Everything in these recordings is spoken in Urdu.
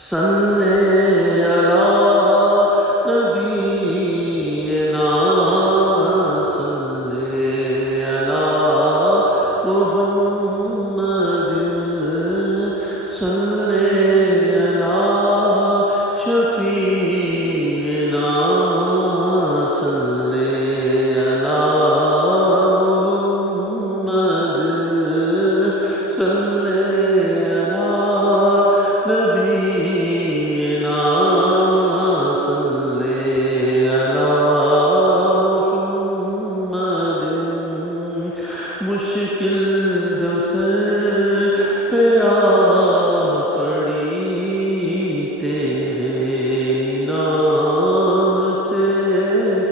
صلی علی نبینا صلی علی محمد صلی علی شفیعنا صلی علی محمد صلی علی نبینا صلی علی محمد مشکل جو سر پہ آ پڑی تیرے نام سے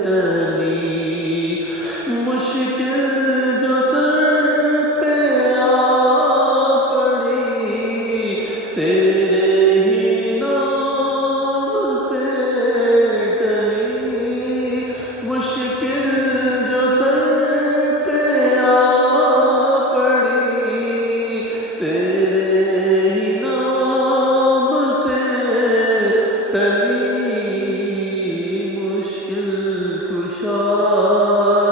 ٹلی مشکل جو سر پہ آ پڑی تیرے ہی نام سے ٹلی مشکل جو سر پہ آ پڑی تیرے ہی نام سے ٹلی مشکل کشا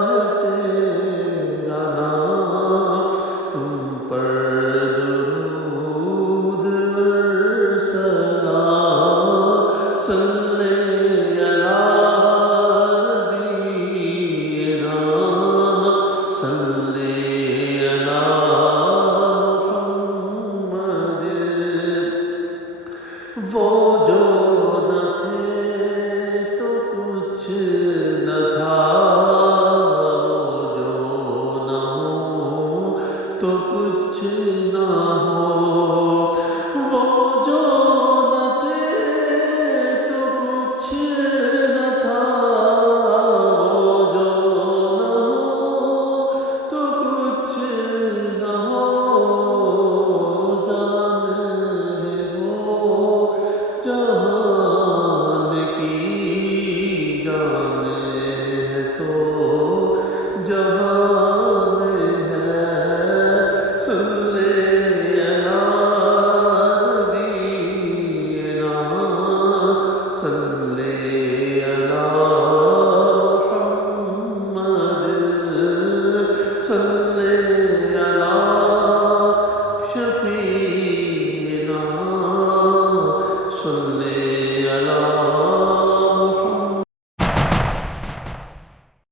ہے تیرا نام تم پر درود سلام صلی علی نبینا صلی علی محمد وہ جو نہ تھے تو کچھ نہ تھا وہ جو نہ ہو تو کچھ نہ ہو وہ جو نہ تھے تو کچھ نہ تھا وہ جو نہ ہو تو کچھ نہ ہو جان ہے وہ جہان کی جان ہے تو جہان ہے صلی علی نبینا صلی علی محمد صلی